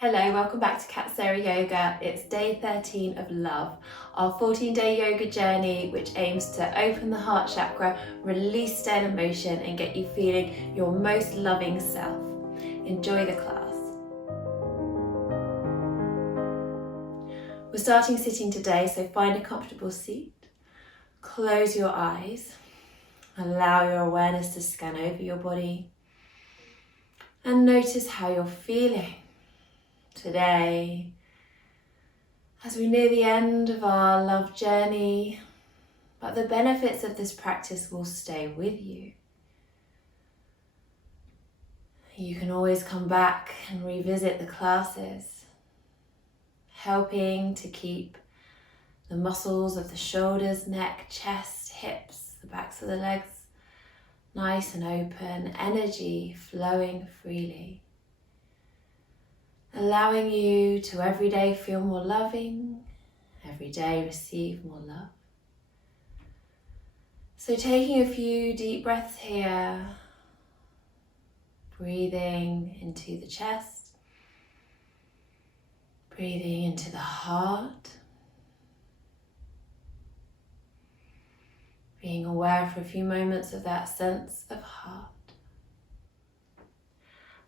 Hello, welcome back to Katsura Yoga. It's day 13 of Love, our 14-day yoga journey which aims to open the heart chakra, release stale emotion and get you feeling your most loving self. Enjoy the class. We're starting sitting today, so find a comfortable seat. Close your eyes. Allow your awareness to scan over your body and notice how you're feeling today. As we near the end of our love journey, but the benefits of this practice will stay with you. You can always come back and revisit the classes, helping to keep the muscles of the shoulders, neck, chest, hips, the backs of the legs nice and open, energy flowing freely. Allowing you to every day feel more loving, every day receive more love. So taking a few deep breaths here, breathing into the chest, breathing into the heart, being aware for a few moments of that sense of heart.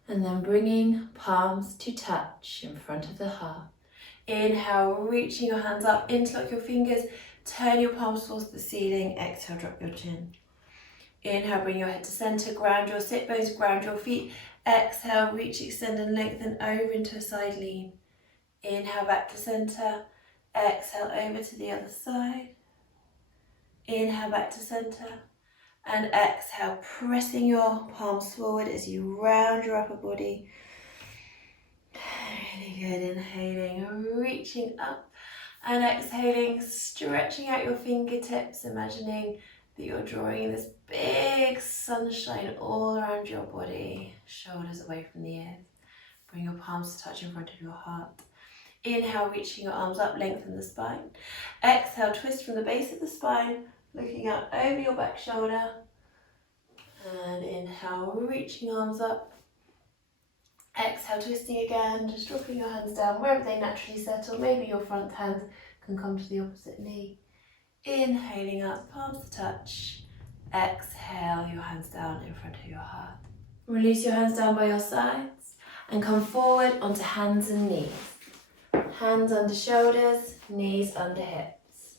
And then bringing palms to touch in front of the heart. Inhale, reaching your hands up, interlock your fingers, turn your palms towards the ceiling. Exhale, drop your chin. Inhale, bring your head to center, ground your sit bones, ground your feet. Exhale, reach, extend and lengthen over into a side lean. Inhale, back to center. Exhale, over to the other side. Inhale, back to center. And exhale, pressing your palms forward as you round your upper body. Really good. Inhaling, reaching up, and exhaling, stretching out your fingertips, imagining that you're drawing this big sunshine all around your body. Shoulders away from the ears. Bring your palms to touch in front of your heart. Inhale, reaching your arms up, lengthen the spine. Exhale, twist from the base of the spine, looking out over your back shoulder. And inhale, reaching arms up. Exhale, twisting again, just dropping your hands down wherever they naturally settle. Maybe your front hand can come to the opposite knee. Inhaling up, palms to touch. Exhale, your hands down in front of your heart. Release your hands down by your sides and come forward onto hands and knees. Hands under shoulders, knees under hips.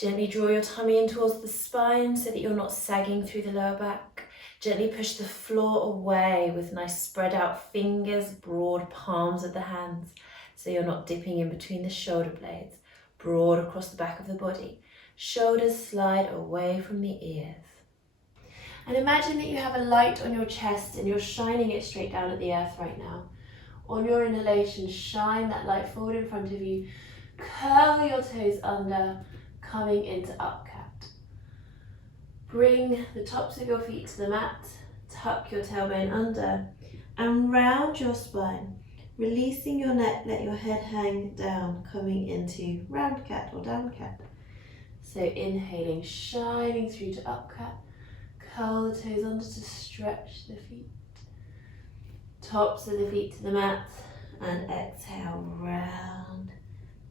Gently draw your tummy in towards the spine so that you're not sagging through the lower back. Gently push the floor away with nice spread out fingers, broad palms of the hands so you're not dipping in between the shoulder blades. Broad across the back of the body. Shoulders slide away from the ears. And imagine that you have a light on your chest and you're shining it straight down at the earth right now. On your inhalation, shine that light forward in front of you. Curl your toes under, coming into up cat. Bring the tops of your feet to the mat, tuck your tailbone under, and round your spine. Releasing your neck, let your head hang down, coming into round cat or down cat. So inhaling, shining through to up cat. Curl the toes under to stretch the feet. Tops of the feet to the mat, and exhale, round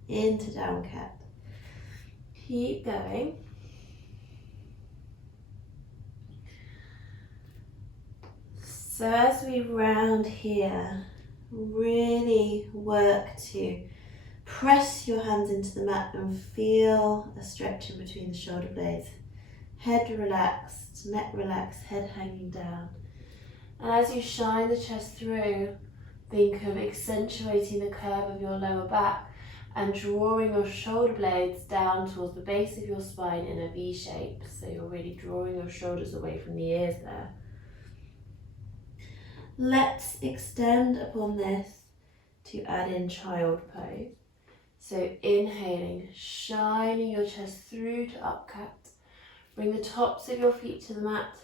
into down cat. Keep going. So as we round here, really work to press your hands into the mat and feel a stretch in between the shoulder blades. Head relaxed, neck relaxed, head hanging down. And as you shine the chest through, think of accentuating the curve of your lower back and drawing your shoulder blades down towards the base of your spine in a V shape. So you're really drawing your shoulders away from the ears there. Let's extend upon this to add in child pose. So inhaling, shining your chest through to up cat. Bring the tops of your feet to the mat.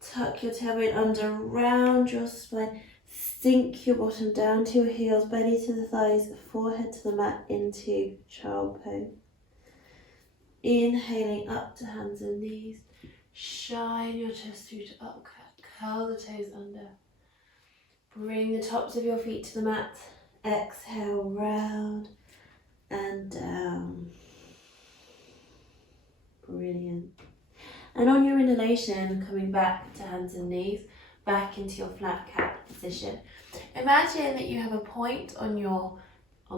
Tuck your tailbone under, round your spine. Sink your bottom down to your heels, belly to the thighs, forehead to the mat into child pose. Inhaling up to hands and knees. Shine your chest through to up cat. Curl the toes under. Bring the tops of your feet to the mat. Exhale, round and down. Brilliant. And on your inhalation, coming back to hands and knees, back into your flat cat position. Imagine that you have a point on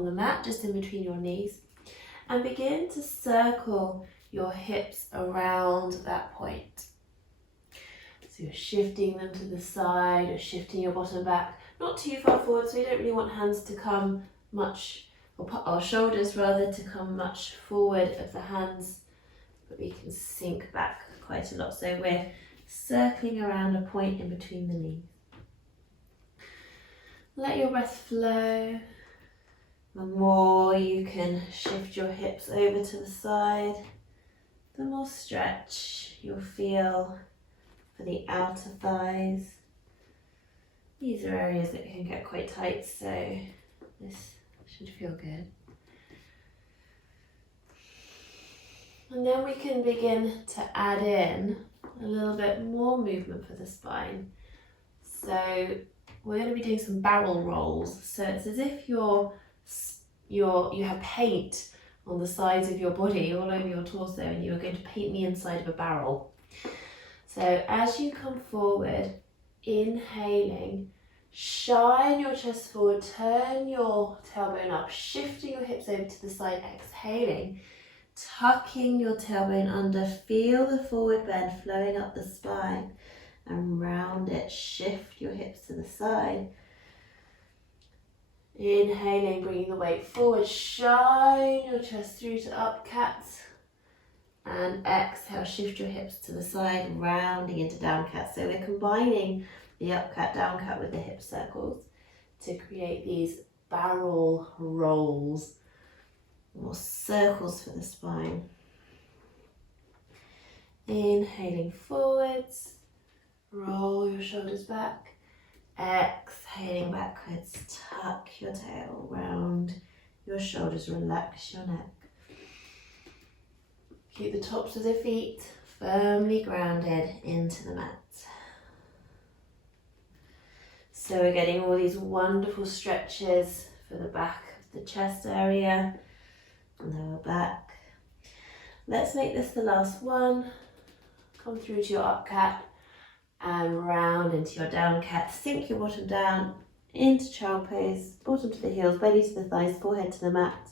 the mat, just in between your knees, and begin to circle your hips around that point. So you're shifting them to the side, you're shifting your bottom back, not too far forward, so you don't really want hands to come much, or shoulders rather, to come much forward of the hands, but we can sink back quite a lot. So we're circling around a point in between the knees. Let your breath flow. The more you can shift your hips over to the side, the more stretch you'll feel for the outer thighs. These are areas that can get quite tight, so this should feel good. And then we can begin to add in a little bit more movement for the spine. So we're going to be doing some barrel rolls. So it's as if you have paint on the sides of your body, all over your torso, and you are going to paint the inside of a barrel. So as you come forward, inhaling, shine your chest forward, turn your tailbone up, shifting your hips over to the side, exhaling, tucking your tailbone under, feel the forward bend flowing up the spine and round it, shift your hips to the side. Inhaling, bringing the weight forward, shine your chest through to up cat, and exhale, shift your hips to the side, rounding into down cat. So we're combining the up cat, down cat with the hip circles to create these barrel rolls, more circles for the spine. Inhaling forwards, roll your shoulders back. Exhaling backwards, tuck your tail, round your shoulders, relax your neck. Keep the tops of the feet firmly grounded into the mat. So we're getting all these wonderful stretches for the back of the chest area, lower back. Let's make this the last one. Come through to your up cat and round into your down cat. Sink your bottom down into child pose, bottom to the heels, belly to the thighs, forehead to the mat.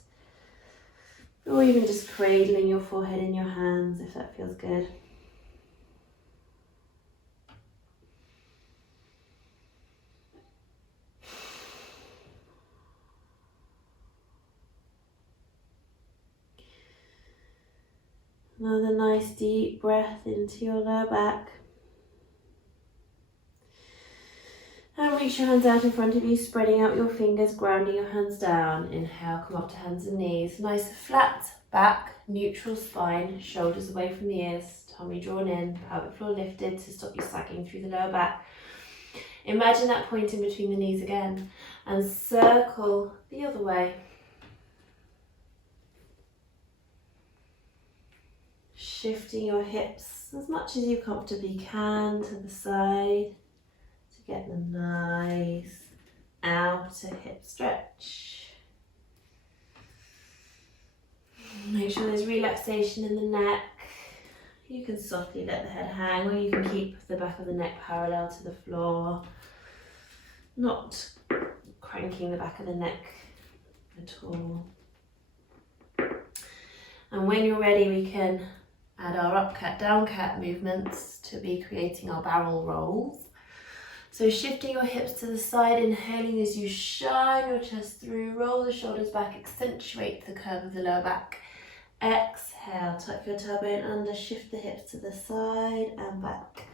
Or even just cradling your forehead in your hands if that feels good. Another nice deep breath into your lower back. And reach your hands out in front of you, spreading out your fingers, grounding your hands down. Inhale, come up to hands and knees. Nice flat back, neutral spine, shoulders away from the ears, tummy drawn in, pelvic floor lifted to stop you sagging through the lower back. Imagine that point in between the knees again and circle the other way. Shifting your hips as much as you comfortably can to the side to get the nice outer hip stretch. Make sure there's relaxation in the neck. You can softly let the head hang, or you can keep the back of the neck parallel to the floor, not cranking the back of the neck at all. And when you're ready, we can add our up cat, down cat movements to be creating our barrel rolls. So shifting your hips to the side, inhaling as you shine your chest through, roll the shoulders back, accentuate the curve of the lower back. Exhale, tuck your tailbone under, shift the hips to the side and back.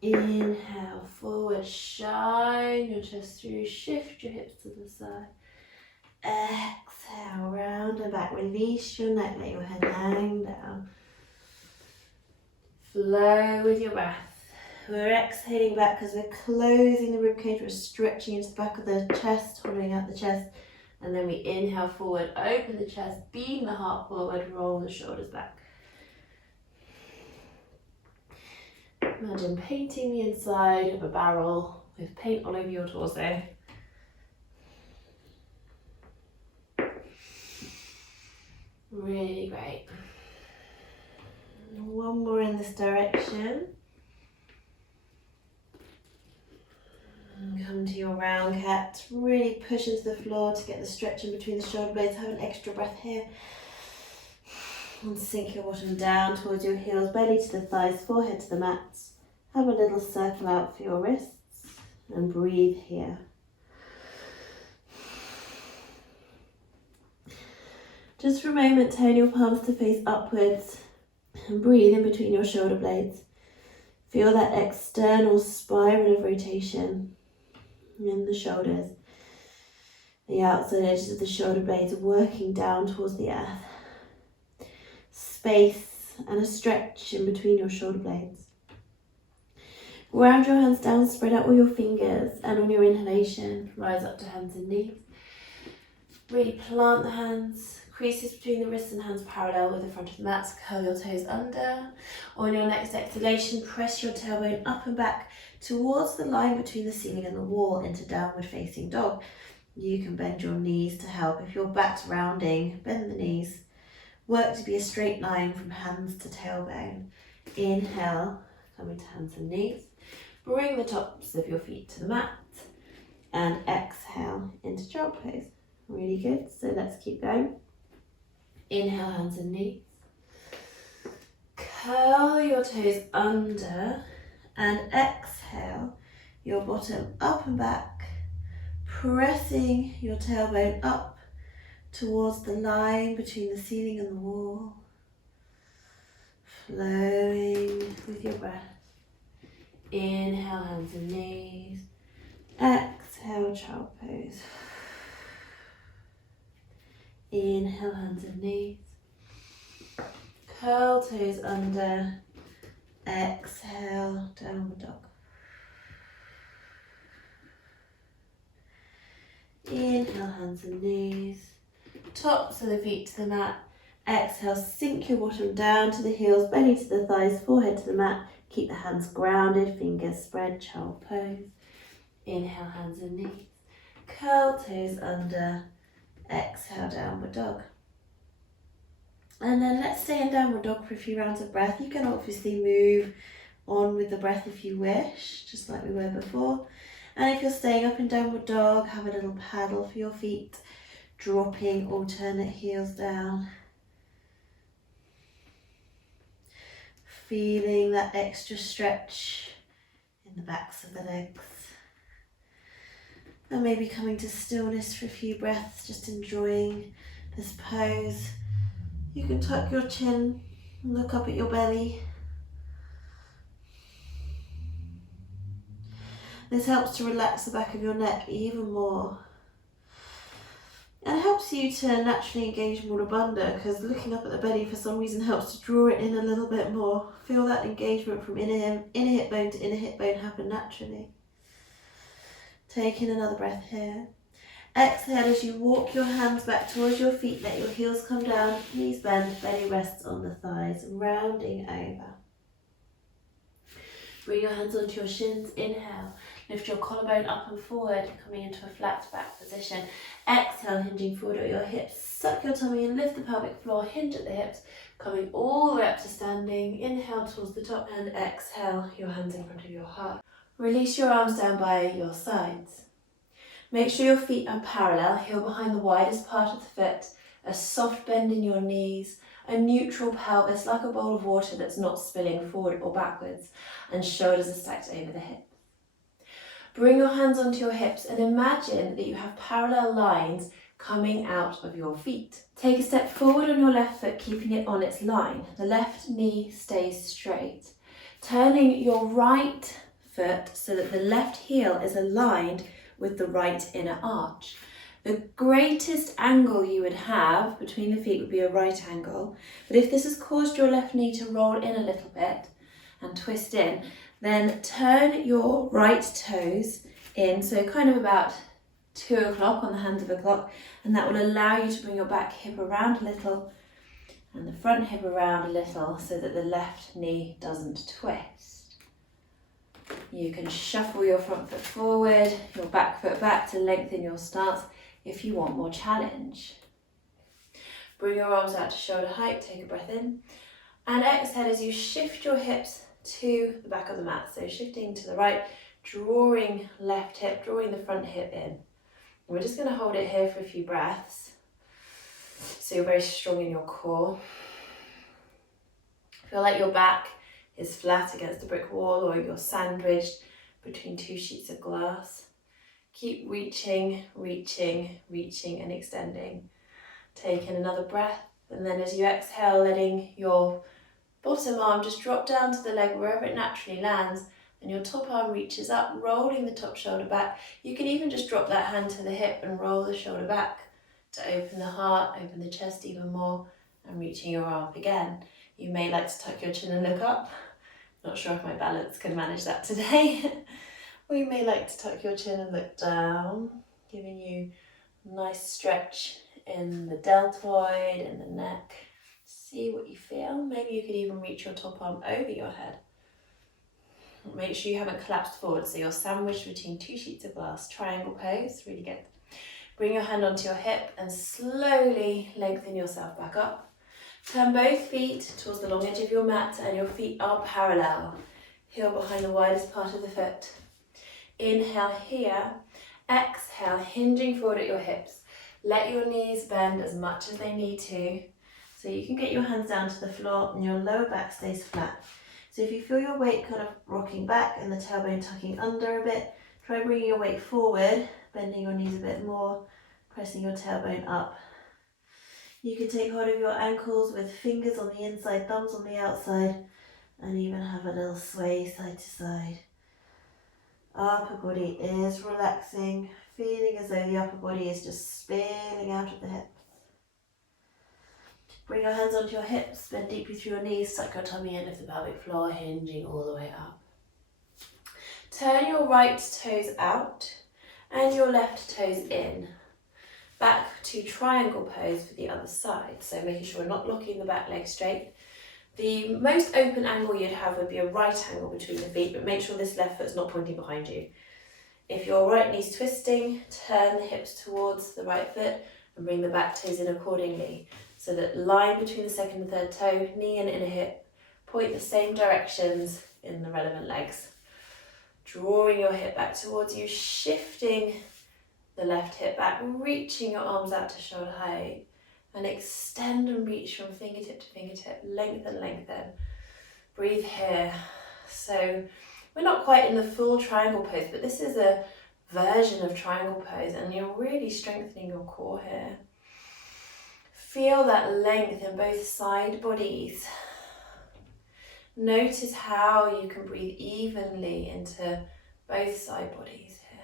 Inhale, forward, shine your chest through, shift your hips to the side. Exhale, round and back, release your neck, let your head hang down. Flow with your breath. We're exhaling back because we're closing the ribcage, we're stretching into the back of the chest, hollowing out the chest. And then we inhale forward, open the chest, beam the heart forward, roll the shoulders back. Imagine painting the inside of a barrel with paint all over your torso. great. One more in this direction. And come to your round cat. Really push into the floor to get the stretch in between the shoulder blades. Have an extra breath here. And sink your bottom down towards your heels, belly to the thighs, forehead to the mats. Have a little circle out for your wrists and breathe here. Just for a moment, turn your palms to face upwards and breathe in between your shoulder blades. Feel that external spiral of rotation in the shoulders. The outside edges of the shoulder blades working down towards the earth. Space and a stretch in between your shoulder blades. Ground your hands down, spread out all your fingers, and on your inhalation, rise up to hands and knees. Really plant the hands, creases between the wrists and hands parallel with the front of the mat. Curl your toes under. On your next exhalation, press your tailbone up and back towards the line between the ceiling and the wall into downward facing dog. You can bend your knees to help. If your back's rounding, bend the knees. Work to be a straight line from hands to tailbone. Inhale, coming to hands and knees. Bring the tops of your feet to the mat. And exhale into child pose. Really good. So let's keep going. Inhale, hands and knees. Curl your toes under. And exhale, your bottom up and back. Pressing your tailbone up towards the line between the ceiling and the wall, flowing with your breath. Inhale, hands and knees. Exhale, child pose. Inhale, hands and knees. Curl toes under. Exhale, downward dog. Inhale, hands and knees. Tops of the feet to the mat. Exhale, sink your bottom down to the heels, belly to the thighs, forehead to the mat. Keep the hands grounded, fingers spread, child pose. Inhale, hands and knees. Curl toes under. Exhale, downward dog. And then let's stay in downward dog for a few rounds of breath. You can obviously move on with the breath if you wish, just like we were before. And if you're staying up in downward dog, have a little paddle for your feet. Dropping alternate heels down. Feeling that extra stretch in the backs of the legs. And maybe coming to stillness for a few breaths, just enjoying this pose. You can tuck your chin and look up at your belly. This helps to relax the back of your neck even more. And it helps you to naturally engage Mula Bandha, because looking up at the belly for some reason helps to draw it in a little bit more. Feel that engagement from inner hip bone to inner hip bone happen naturally. Take in another breath here. Exhale as you walk your hands back towards your feet. Let your heels come down, knees bend, belly rests on the thighs, rounding over. Bring your hands onto your shins. Inhale. Lift your collarbone up and forward, coming into a flat back position. Exhale, hinging forward at your hips. Suck your tummy and lift the pelvic floor. Hinge at the hips, coming all the way up to standing. Inhale towards the top and exhale, your hands in front of your heart. Release your arms down by your sides. Make sure your feet are parallel, heel behind the widest part of the foot, a soft bend in your knees, a neutral pelvis like a bowl of water that's not spilling forward or backwards, and shoulders are stacked over the hips. Bring your hands onto your hips and imagine that you have parallel lines coming out of your feet. Take a step forward on your left foot, keeping it on its line. The left knee stays straight. Turning your right foot so that the left heel is aligned with the right inner arch. The greatest angle you would have between the feet would be a right angle, but if this has caused your left knee to roll in a little bit and twist in, then turn your right toes in, so kind of about 2 o'clock on the hand of a clock, and that will allow you to bring your back hip around a little and the front hip around a little so that the left knee doesn't twist. You can shuffle your front foot forward, your back foot back to lengthen your stance if you want more challenge. Bring your arms out to shoulder height, take a breath in. And exhale as you shift your hips to the back of the mat. So shifting to the right, drawing left hip, drawing the front hip in. We're just going to hold it here for a few breaths. So you're very strong in your core. Feel like your back is flat against a brick wall or you're sandwiched between two sheets of glass. Keep reaching, reaching, reaching and extending. Take in another breath, and then as you exhale, letting your bottom arm just drop down to the leg wherever it naturally lands, and your top arm reaches up, rolling the top shoulder back. You can even just drop that hand to the hip and roll the shoulder back to open the heart, open the chest even more, and reaching your arm up again. You may like to tuck your chin and look up. Not sure if my balance can manage that today. Or you may like to tuck your chin and look down, giving you a nice stretch in the deltoid and the neck. See what you feel. Maybe you could even reach your top arm over your head. Make sure you haven't collapsed forward, so you're sandwiched between two sheets of glass. Triangle pose, really good. Bring your hand onto your hip and slowly lengthen yourself back up. Turn both feet towards the long edge of your mat and your feet are parallel. Heel behind the widest part of the foot. Inhale here. Exhale, hinging forward at your hips. Let your knees bend as much as they need to. So you can get your hands down to the floor and your lower back stays flat. So if you feel your weight kind of rocking back and the tailbone tucking under a bit, try bringing your weight forward, bending your knees a bit more, pressing your tailbone up. You can take hold of your ankles with fingers on the inside, thumbs on the outside, and even have a little sway side to side. Upper body is relaxing, feeling as though the upper body is just spilling out of the hips. Bring your hands onto your hips, bend deeply through your knees, suck your tummy in, lift the pelvic floor, hinging all the way up. Turn your right toes out and your left toes in. Back to triangle pose for the other side. So making sure we're not locking the back leg straight. The most open angle you'd have would be a right angle between the feet, but make sure this left foot's not pointing behind you. If your right knee's twisting, turn the hips towards the right foot and bring the back toes in accordingly. So that line between the second and third toe, knee and inner hip, point the same directions in the relevant legs. Drawing your hip back towards you, shifting the left hip back, reaching your arms out to shoulder height, and extend and reach from fingertip to fingertip, lengthen, lengthen. Breathe here. So we're not quite in the full triangle pose, but this is a version of triangle pose, and you're really strengthening your core here. Feel that length in both side bodies. Notice how you can breathe evenly into both side bodies here.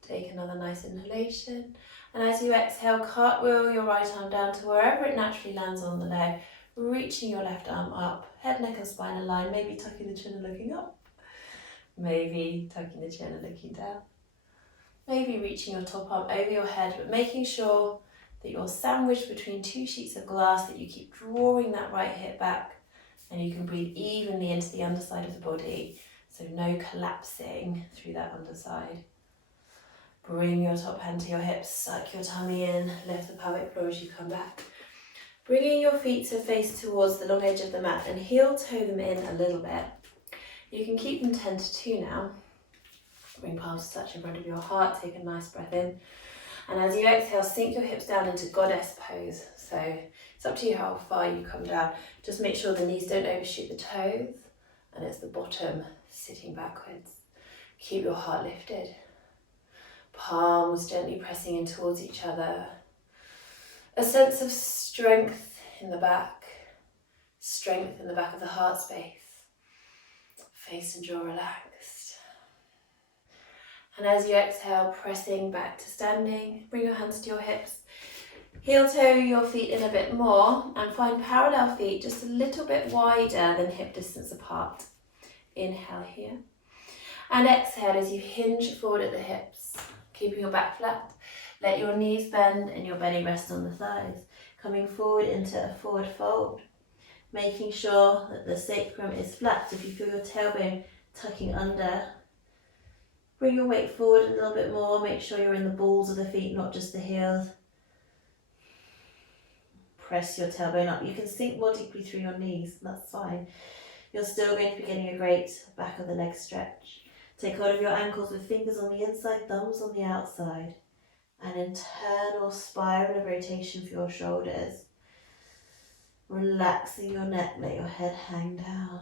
Take another nice inhalation. And as you exhale, cartwheel your right arm down to wherever it naturally lands on the leg, reaching your left arm up, head, neck and spine aligned, maybe tucking the chin and looking up. Maybe tucking the chin and looking down. Maybe reaching your top arm over your head, but making sure that you're sandwiched between two sheets of glass, that you keep drawing that right hip back and you can breathe evenly into the underside of the body, so no collapsing through that underside. Bring your top hand to your hips, suck your tummy in, lift the pelvic floor as you come back. Bringing your feet to face towards the long edge of the mat and heel toe them in a little bit. You can keep them 10 to 2 now. Bring palms to touch in front of your heart, take a nice breath in. And as you exhale, sink your hips down into goddess pose. So it's up to you how far you come down. Just make sure the knees don't overshoot the toes and it's the bottom sitting backwards. Keep your heart lifted. Palms gently pressing in towards each other. A sense of strength in the back of the heart space. Face and jaw relaxed. And as you exhale, pressing back to standing, bring your hands to your hips. Heel toe your feet in a bit more and find parallel feet just a little bit wider than hip distance apart. Inhale here. And exhale as you hinge forward at the hips, keeping your back flat. Let your knees bend and your belly rest on the thighs. Coming forward into a forward fold. Making sure that the sacrum is flat. So if you feel your tailbone tucking under, bring your weight forward a little bit more. Make sure you're in the balls of the feet, not just the heels. press your tailbone up. You can sink more deeply through your knees, that's fine. You're still going to be getting a great back of the leg stretch. Take hold of your ankles with fingers on the inside, thumbs on the outside. An internal spiral of rotation for your shoulders. Relaxing your neck, let your head hang down.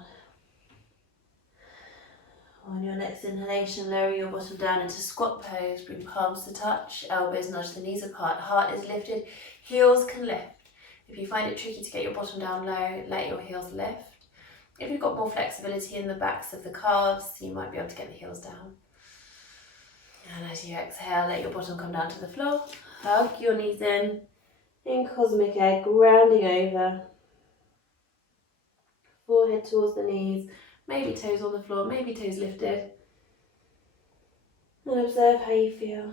On your next inhalation, lower your bottom down into squat pose. Bring palms to touch, elbows nudge the knees apart. Heart is lifted, heels can lift. If you find it tricky to get your bottom down low, let your heels lift. If you've got more flexibility in the backs of the calves, you might be able to get the heels down. And as you exhale, let your bottom come down to the floor. Hug your knees in cosmic egg, rounding over. Forehead towards the knees, maybe toes on the floor, maybe toes lifted. And observe how you feel.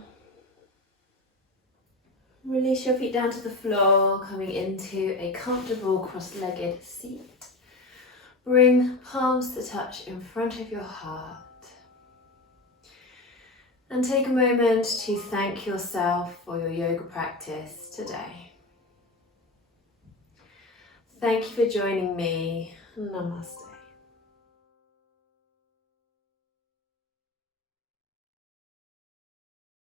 Release your feet down to the floor, coming into a comfortable cross-legged seat. Bring palms to touch in front of your heart. And take a moment to thank yourself for your yoga practice today. Thank you for joining me. Namaste.